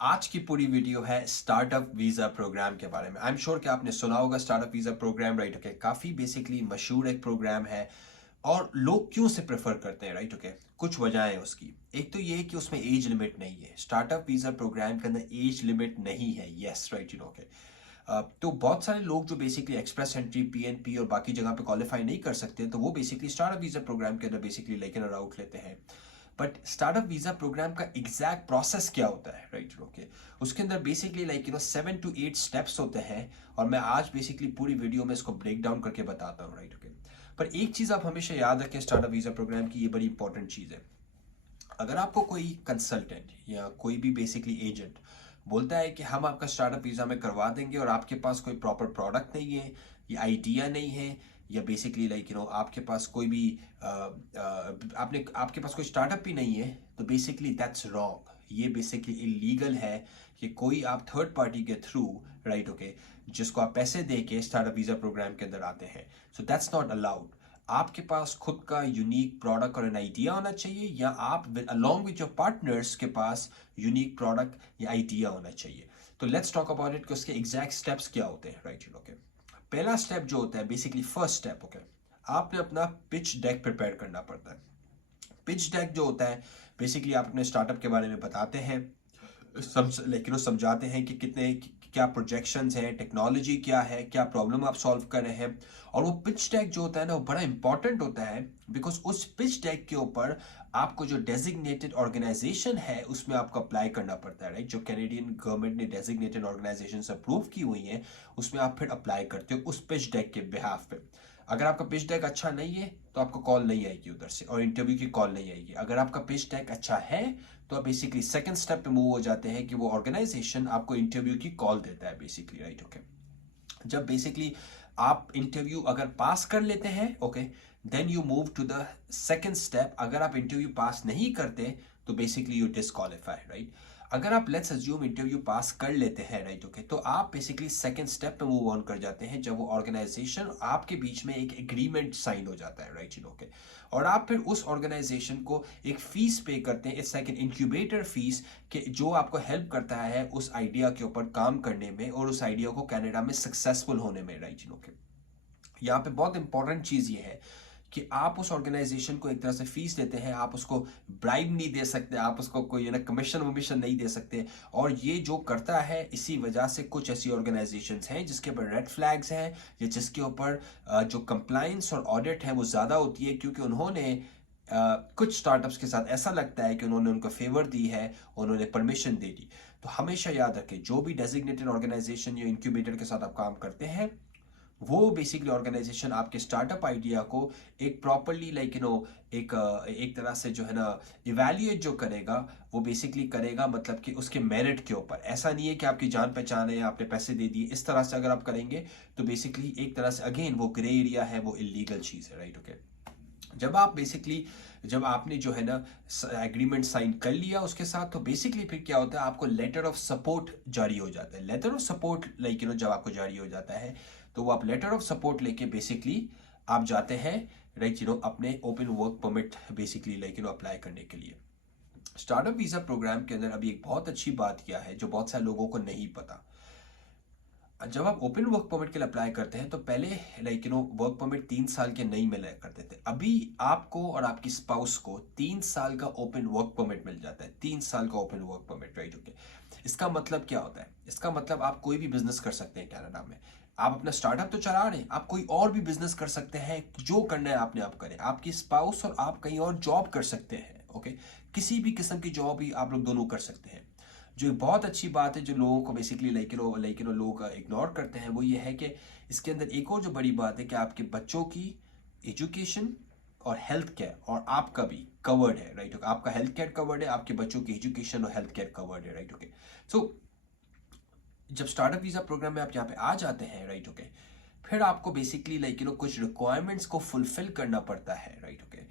आज की पूरी वीडियो है स्टार्टअप वीज़ा प्रोग्राम के बारे में। आई एम श्योर कि आपने सुना होगा startup visa programme, right? Okay, काफ़ी बेसिकली मशहूर एक प्रोग्राम है और लोग क्यों से प्रेफर करते हैं, राइट? ओके, कुछ वजह है उसकी। एक तो ये है कि उसमें एज लिमिट नहीं है। स्टार्टअप वीज़ा प्रोग्राम के अंदर एज लिमिट नहीं है। Yes, right, okay. तो बहुत सारे लोग जो बेसिकली एक्सप्रेस एंट्री, पीएनपी और बाकी जगह पे क्वालिफाई नहीं कर सकते, तो वो बेसिकली स्टार्टअप वीज़ा प्रोग्राम के अंदर बेसिकली लेकिन राउट लेते हैं। बट स्टार्टअप वीज़ा प्रोग्राम का एग्जैक्ट प्रोसेस क्या होता है, राइट? ओके, उसके अंदर बेसिकली 7 to 8 स्टेप्स होते हैं और मैं आज बेसिकली पूरी वीडियो में इसको ब्रेक डाउन करके बताता हूँ, राइट? ओके, पर एक चीज़ आप हमेशा याद रखें स्टार्टअप वीज़ा प्रोग्राम की, ये बड़ी इंपॉर्टेंट चीज़ है। अगर आपको कोई कंसल्टेंट या कोई भी बेसिकली एजेंट बोलता है कि हम आपका स्टार्टअप वीज़ा में करवा देंगे और आपके पास कोई प्रॉपर प्रोडक्ट नहीं है या आइडिया नहीं है या बेसिकली आपके पास कोई भी आपने आपके पास कोई स्टार्टअप भी नहीं है, तो बेसिकली दैट्स रॉन्ग। ये बेसिकली इलीगल है कि कोई आप थर्ड पार्टी के थ्रू, राइट ओके, जिसको आप पैसे दे के स्टार्टअप वीज़ा प्रोग्राम के अंदर आते हैं, सो दैट्स नॉट अलाउड। आपके पास खुद का यूनिक प्रोडक्ट और एन आइडिया होना चाहिए या आप अलोंग विद योर पार्टनर्स के पास यूनिक प्रोडक्ट या आइडिया होना चाहिए। तो लेट्स टॉक अबाउट इट कि उसके एग्जैक्ट स्टेप्स क्या होते हैं, राइट? ओके, पहला स्टेप जो होता है बेसिकली फर्स्ट स्टेप, ओके, आपने अपना पिच डेक प्रिपेयर करना पड़ता है। पिच डेक जो होता है बेसिकली आप अपने स्टार्टअप के बारे में बताते हैं, समझाते हैं कि कितने क्या प्रोजेक्शंस हैं, टेक्नोलॉजी क्या है, क्या प्रॉब्लम आप सॉल्व कर रहे हैं। और वो पिच डेक जो होता है ना, वो बड़ा इंपॉर्टेंट होता है बिकॉज उस पिच डेक के ऊपर आपको जो डेजिग्नेटेड ऑर्गेनाइजेशन है उसमें आपको अप्लाई करना पड़ता है, राइट? जो कैनेडियन गवर्नमेंट ने डेजिग्नेटेड ऑर्गेनाइजेशन अप्रूव की हुई है, उसमें आप फिर अप्लाई करते हो उस पिच डेक के बिहाफ पे। अगर आपका पिच डेक अच्छा नहीं है तो आपको कॉल नहीं आएगी उधर से और इंटरव्यू की कॉल नहीं आएगी। अगर आपका पिच डेक अच्छा है तो आप बेसिकली सेकंड स्टेप पे मूव हो जाते हैं कि वो ऑर्गेनाइजेशन आपको इंटरव्यू की कॉल देता है बेसिकली, राइट? ओके, जब बेसिकली आप इंटरव्यू अगर पास कर लेते हैं, okay, then you move to the second step. अगर आप इंटरव्यू पास नहीं करते तो बेसिकली यू डिस्क्वालीफाई, राइट? अगर आप लेट्स अज्यूम इंटरव्यू पास कर लेते हैं, राइट ओके, तो आप बेसिकली सेकंड स्टेप पे मूव ऑन कर जाते हैं जब वो ऑर्गेनाइजेशन आपके बीच में एक एग्रीमेंट साइन हो जाता है, राइट ओके। और आप फिर उस ऑर्गेनाइजेशन को एक फीस पे करते हैं, it's like an incubator fees, कि जो आपको हेल्प करता है उस आइडिया के ऊपर काम करने में और उस आइडिया को कनाडा में सक्सेसफुल होने में, राइट ओके। यहाँ पे बहुत इंपॉर्टेंट चीज़ ये है कि आप उस ऑर्गेनाइजेशन को एक तरह से फीस देते हैं, आप उसको ब्राइब नहीं दे सकते, आप उसको कोई ना कमीशन वमीशन नहीं दे सकते। और ये जो करता है इसी वजह से कुछ ऐसी ऑर्गेनाइजेशंस हैं जिसके ऊपर रेड फ्लैग्स हैं या जिसके ऊपर जो कंप्लाइंस और ऑडिट है वो ज़्यादा होती है, क्योंकि उन्होंने कुछ स्टार्टअप्स के साथ ऐसा लगता है कि उन्होंने उनको फेवर दी है, उन्होंने परमिशन दे दी। तो हमेशा याद रखें, जो भी डेजिग्नेटेड ऑर्गेनाइजेशन या इंक्यूबेटर के साथ आप काम करते हैं, वो बेसिकली ऑर्गेनाइजेशन आपके स्टार्टअप आइडिया को एक प्रॉपरली एक तरह से जो है ना इवैल्यूएट जो करेगा, वो बेसिकली करेगा मतलब कि उसके मेरिट के ऊपर। ऐसा नहीं है कि आपकी जान पहचान है, आपने पैसे दे दिए, इस तरह से अगर आप करेंगे तो बेसिकली एक तरह से अगेन वो ग्रे एरिया है, वो इलीगल चीज़ है, राइट ओके। जब आपने जो है ना एग्रीमेंट साइन कर लिया उसके साथ, तो बेसिकली फिर क्या होता है, आपको लेटर ऑफ सपोर्ट जारी हो जाता है। लेटर ऑफ सपोर्ट जब आपको जारी हो जाता है तो वो आप लेटर ऑफ सपोर्ट लेके बेसिकली आप जाते हैं, राइट अपने open work permit basically apply करने के लिए। स्टार्टअप वीज़ा प्रोग्राम के अंदर अभी एक बहुत अच्छी बात किया है जो बहुत सारे लोगों को नहीं पता। जब आप ओपन वर्क परमिट के लिए अप्लाई करते हैं तो पहले वर्क परमिट 3 साल के नहीं मिला करते थे। अभी आपको और आपकी स्पाउस को 3 साल का ओपन वर्क परमिट मिल जाता है, 3 साल का open work permit, right okay. इसका मतलब क्या होता है? इसका मतलब आप कोई भी बिजनेस कर सकते हैं कनाडा में। आप अपना स्टार्टअप तो चला रहे हैं, आप कोई और भी बिजनेस कर सकते हैं, जो करना है आपने आप करें। आपकी स्पाउस और आप कहीं और जॉब कर सकते हैं, ओके। किसी भी किस्म की जॉब ही आप लोग दोनों कर सकते हैं। जो एक बहुत अच्छी बात है जो लोगों को बेसिकली लोग इग्नोर करते हैं, वो ये है कि इसके अंदर एक और जो बड़ी बात है कि आपके बच्चों की एजुकेशन और हेल्थ केयर और आपका भी कवर्ड है, राइट ओके। आपका हेल्थ केयर कवर्ड है, आपके बच्चों की एजुकेशन और हेल्थ केयर कवर्ड है, राइट ओके। सो जब स्टार्टअप वीज़ा प्रोग्राम में आप यहाँ पे आ जाते हैं, राइट ओके, फिर आपको बेसिकली कुछ रिक्वायरमेंट्स को फुलफिल करना पड़ता है, राइट ओके।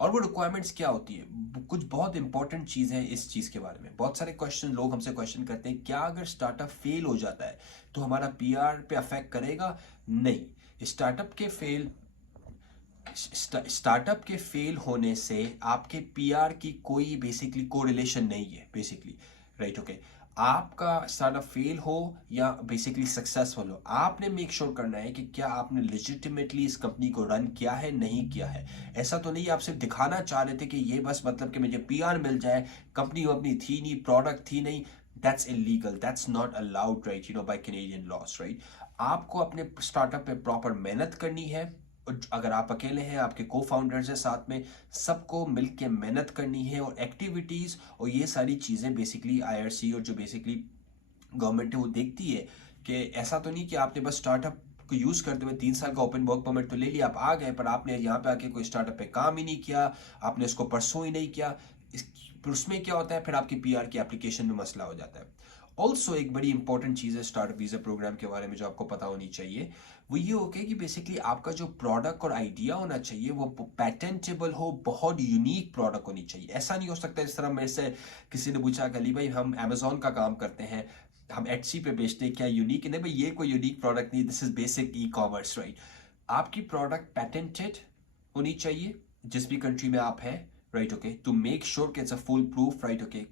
और वो रिक्वायरमेंट्स क्या होती है? कुछ बहुत इंपॉर्टेंट चीज़ है इस चीज़ के बारे में। बहुत सारे लोग हमसे क्वेश्चन करते हैं, क्या अगर स्टार्टअप फेल हो जाता है तो हमारा पीआर पे अफेक्ट करेगा? नहीं, स्टार्टअप के फेल होने से आपके पीआर की कोई बेसिकली कोरिलेशन नहीं है बेसिकली, राइट ओके। आपका स्टार्टअप फेल हो या बेसिकली सक्सेसफुल हो, आपने मेक श्योर करना है कि क्या आपने लेजिटिमेटली इस कंपनी को रन किया है, नहीं किया है। ऐसा तो नहीं आप सिर्फ दिखाना चाह रहे थे कि ये बस मतलब कि मुझे पीआर मिल जाए, कंपनी अपनी थी नहीं, प्रोडक्ट थी नहीं। That's illegal, that's not allowed right, by Canadian laws right. आपको अपने स्टार्टअप पे प्रॉपर मेहनत करनी है। अगर आप अकेले हैं, आपके को फाउंडर्स हैं साथ में, सबको मिलके मेहनत करनी है। और एक्टिविटीज़ और ये सारी चीज़ें बेसिकली आईआरसी और जो बेसिकली गवर्नमेंट है वो देखती है कि ऐसा तो नहीं कि आपने बस स्टार्टअप को यूज़ करते हुए 3 साल का ओपन वर्क परमिट तो ले लिया, आप आ गए, पर आपने यहाँ पे आके कोई स्टार्टअप पे काम ही नहीं किया, आपने उसको परसों ही नहीं किया। फिर उसमें क्या होता है, फिर आपकी पीआर की एप्लीकेशन में मसला हो जाता है। ऑल्सो एक बड़ी इंपॉर्टेंट चीज़ है स्टार्टअप वीज़ा प्रोग्राम के बारे में जो आपको पता होनी चाहिए, वो ये हो गया कि बेसिकली आपका जो प्रोडक्ट और आइडिया होना चाहिए वो पैटेंटेबल हो, बहुत यूनिक प्रोडक्ट होनी चाहिए। ऐसा नहीं हो सकता इस तरह मेरे से किसी ने पूछा कि अली भाई हम अमेजोन का काम करते हैं, हम एटसी पे बेचते हैं, क्या यूनिक है? नहीं भाई, ये कोई यूनिक प्रोडक्ट नहीं, this is basic e-commerce right. आपकी प्रोडक्ट पैटेंटेड होनी चाहिए जिस भी कंट्री में आप हैं right, okay, to make sure कि it's a foolproof right, okay,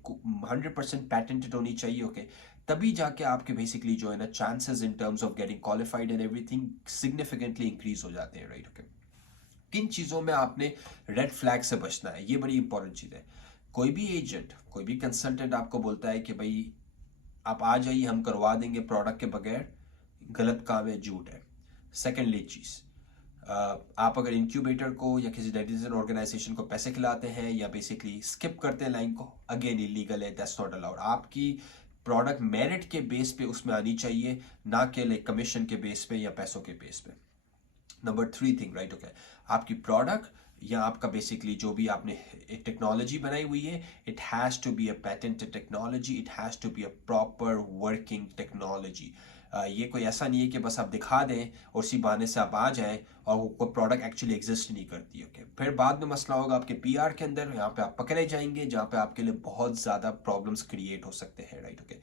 100% patented होनी चाहिए, ओके। तभी जाके आपके बेसिकली जो है ना chances in terms of getting qualified and everything significantly increase हो जाते हैं राइट, ओके। किन चीज़ों में आपने रेड फ्लैग से बचना है, ये बड़ी इंपॉर्टेंट चीज़ है। कोई भी एजेंट, कोई भी कंसल्टेंट आपको बोलता है कि भाई आप आ जाइए हम करवा देंगे प्रोडक्ट के बगैर, गलत काम है, झूठ है। सेकेंडली चीज़, आप अगर इंक्यूबेटर को या किसी नेटिजन ऑर्गेनाइजेशन को पैसे खिलाते हैं या बेसिकली स्किप करते हैं लाइन को, अगेन इलीगल है, दैट्स नॉट अलाउड। आपकी प्रोडक्ट मेरिट के बेस पे उसमें आनी चाहिए, ना कि लाइक कमीशन के बेस पे या पैसों के बेस पे। नंबर 3 थिंग राइट, ओके, आपकी प्रोडक्ट या आपका बेसिकली जो भी आपने एक टेक्नोलॉजी बनाई हुई है, it has to be a patented technology, it has to be a proper working technology. ये कोई ऐसा नहीं है कि बस आप दिखा दें और उसी बहाने से आप आ जाएं और वो कोई प्रोडक्ट एक्चुअली एग्जिस्ट नहीं करती, ओके। फिर बाद में मसला होगा आपके पीआर के अंदर, यहाँ पे आप पकड़े जाएंगे जहाँ पे आपके लिए बहुत ज़्यादा प्रॉब्लम्स क्रिएट हो सकते हैं राइट, ओके।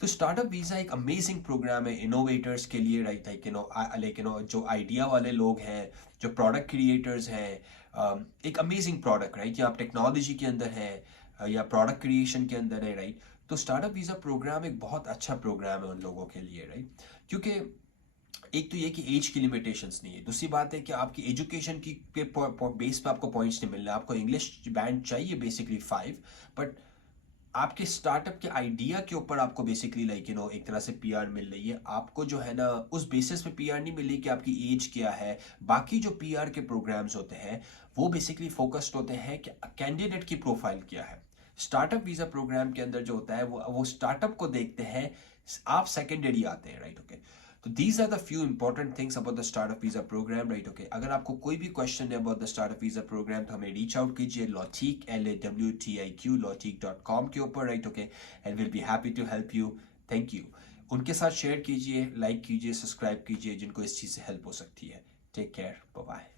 तो स्टार्टअप वीज़ा एक अमेजिंग प्रोग्राम है इनोवेटर्स के लिए राइट, लाइक जो आइडिया वाले लोग हैं, जो प्रोडक्ट क्रिएटर्स हैं, एक अमेजिंग प्रोडक्ट राइट, या आप टेक्नोलॉजी के अंदर है या प्रोडक्ट क्रिएशन के अंदर है राइट। तो स्टार्टअप वीज़ा प्रोग्राम एक बहुत अच्छा प्रोग्राम है उन लोगों के लिए राइट, क्योंकि एक तो ये कि एज की लिमिटेशंस नहीं है, दूसरी बात है कि आपकी एजुकेशन की के बेस पे आपको पॉइंट्स नहीं मिल रहे, आपको इंग्लिश बैंड चाहिए बेसिकली 5, बट आपके स्टार्टअप के आइडिया के ऊपर आपको बेसिकली लाइक एक तरह से पीआर मिल रही है। आपको जो है ना उस बेसिस पे पीआर नहीं मिल रही कि आपकी एज क्या है। बाकी जो पीआर के प्रोग्राम्स होते हैं वो बेसिकली फोकस्ड होते हैं कि कैंडिडेट की प्रोफाइल क्या है। स्टार्टअप वीजा प्रोग्राम के अंदर जो होता है वो स्टार्टअप को देखते हैं, आप सेकेंडरी आते हैं राइट, ओके। तो these are the few important things about the startup visa program right, okay। अगर आपको कोई भी क्वेश्चन है about the startup visa program तो हमें रीच आउट कीजिए Lawtiq LAWTIQ lawtiq.com के ऊपर right, okay, and will be happy to help you. Thank you. उनके साथ शेयर कीजिए, लाइक कीजिए, सब्सक्राइब कीजिए जिनको इस चीज़ से हेल्प हो सकती है। Take care, bye bye.